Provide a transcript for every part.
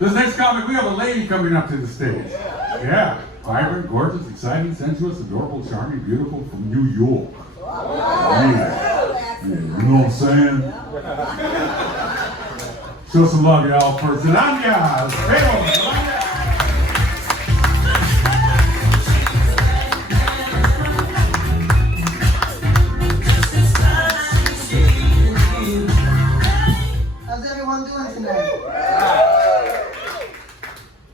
This next comic, we have a lady coming up to the stage. Yeah. Vibrant, gorgeous, exciting, sensuous, adorable, charming, beautiful from New York. Yeah. You know what I'm saying? Show some love, y'all, for Zelandia. Fero. How's everyone doing tonight?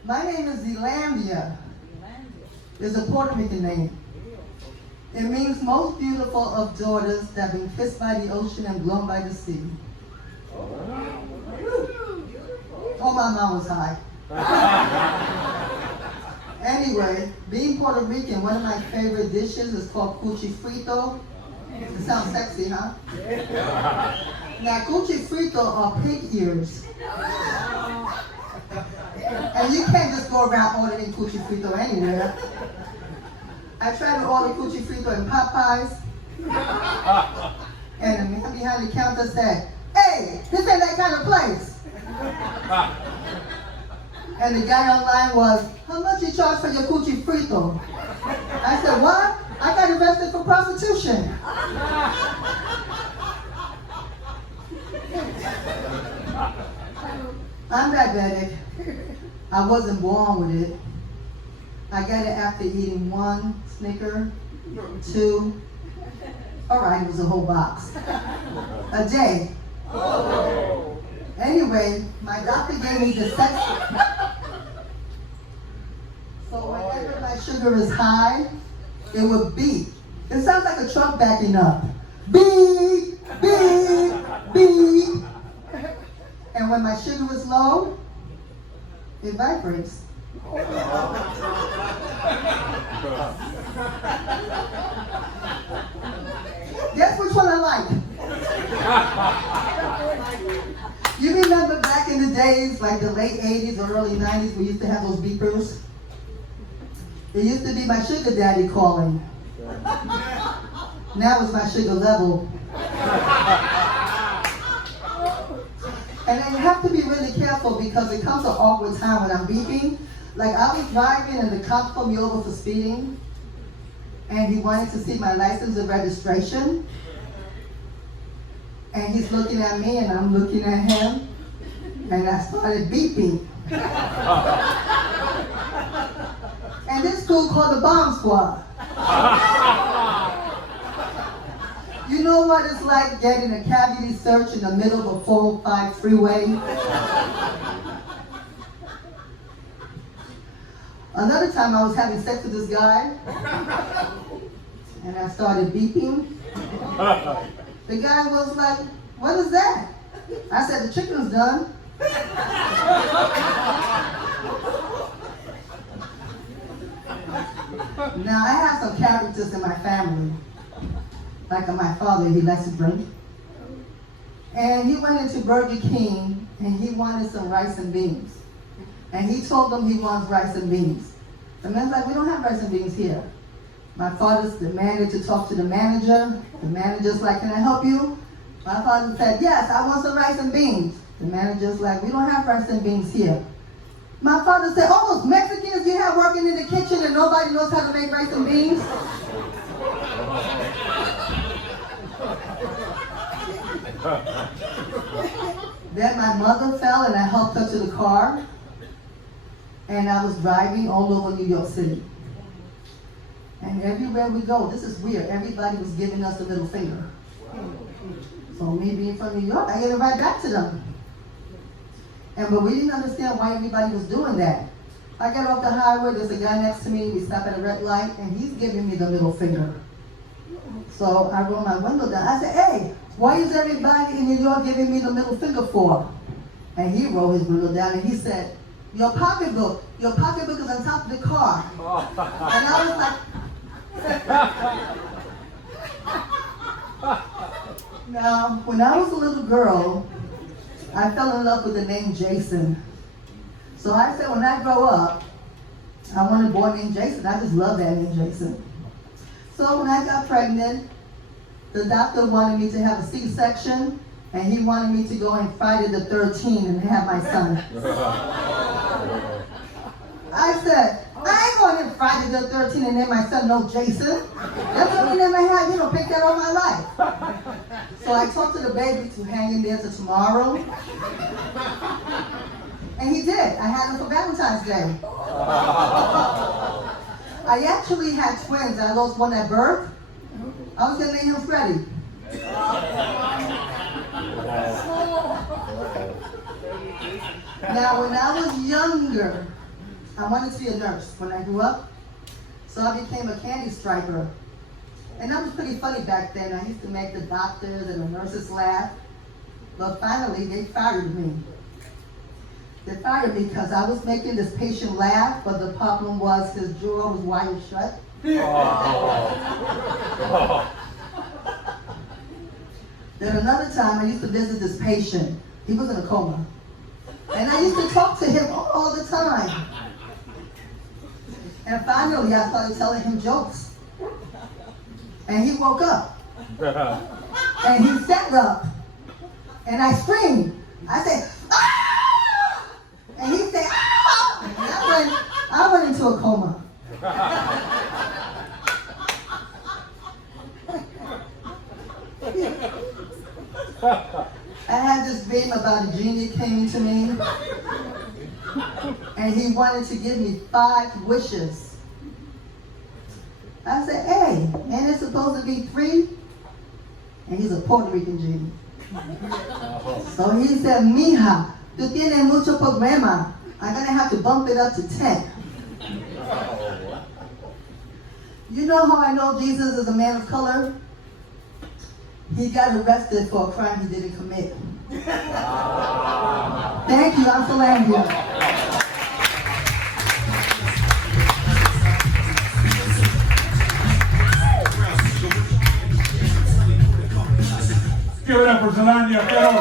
My name is Zelandia. It's a Puerto Rican name. It means most beautiful of daughters that have been kissed by the ocean and blown by the sea. Oh, my mom was high. Anyway, being Puerto Rican, one of my favorite dishes is called cuchi frito. It sounds sexy, huh? Now, cuchi frito are pig ears. And you can't just go around ordering cuchi frito anywhere. I tried to order cuchi frito in Popeyes. And the man behind the counter said, "Hey, this ain't that kind of place." And the guy online was, "How much you charge for your cuchi frito?" I said, "What? I got arrested for prostitution." I'm diabetic. I wasn't born with it. I got it after eating 1 Snicker, 2, all right, it was a whole box, a day. Anyway, my doctor gave me the sex. So whenever my sugar is high, it would beep. It sounds like a truck backing up. Beep, beep, beep. And when my sugar is low, it vibrates. Guess which one I like? You remember back in the days, like the late 80s or early 90s, we used to have those beepers? It used to be my sugar daddy calling. Now it's my sugar level. And then you have to be really careful because it comes an awkward time when I'm beeping. Like I was driving and the cop pulled me over for speeding. And he wanted to see my license and registration. And he's looking at me and I'm looking at him. And I started beeping. And this school called the bomb squad. You know what it's like getting a cavity search in the middle of a 405 freeway? Another time I was having sex with this guy, and I started beeping. The guy was like, "What is that?" I said, "The chicken's done." Now, I have some characters in my family. Like my father, he likes to drink. And he went into Burger King and he wanted some rice and beans. And he told them he wants rice and beans. The man's like, "We don't have rice and beans here." My father's demanded to talk to the manager. The manager's like, "Can I help you?" My father said, "Yes, I want some rice and beans." The manager's like, "We don't have rice and beans here." My father said, "Oh, those Mexicans you have working in the kitchen and nobody knows how to make rice and beans?" Then my mother fell and I helped her to the car. And I was driving all over New York City. And everywhere we go, this is weird, everybody was giving us the middle finger. So me being from New York, I gave it right back to them. But we didn't understand why everybody was doing that. I got off the highway, there's a guy next to me, we stop at a red light, and he's giving me the middle finger. So I rolled my window down. I said, "Hey, why is everybody in New York giving me the middle finger for?" And he rolled his window down and he said, your pocketbook is on top of the car." And I was like, now, when I was a little girl, I fell in love with the name Jason. So I said, when I grow up, I want a boy named Jason. I just love that name, Jason. So when I got pregnant, the doctor wanted me to have a C-section, and he wanted me to go on Friday the 13th and have my son. I said, I ain't going in Friday the 13th and name my son no Jason. That's what we never had, pick that all my life. So I talked to the baby to hang in there till tomorrow. And he did. I had him for Valentine's Day. I actually had twins. I lost one at birth. I was going to name him Freddie. Now, when I was younger, I wanted to be a nurse when I grew up. So I became a candy striper. And that was pretty funny back then. I used to make the doctors and the nurses laugh. But finally, they fired me. They fired me because I was making this patient laugh, but the problem was his jaw was wired shut. Then another time, I used to visit this patient. He was in a coma. And I used to talk to him all the time. And finally, I started telling him jokes. And he woke up. And he sat up. And I screamed. I said, "Ah!" And he said, "Ah!" And I went into a coma. I had this dream about a genie came to me. And he wanted to give me 5 wishes. I said, hey, ain't it supposed to be 3? And he's a Puerto Rican genie. So he said, mija, tú tienes mucho problema. I'm going to have to bump it up to 10. You know how I know Jesus is a man of color? He got arrested for a crime he didn't commit. Thank you, I'm Zelandia. Give it up for Zelandia, Fero.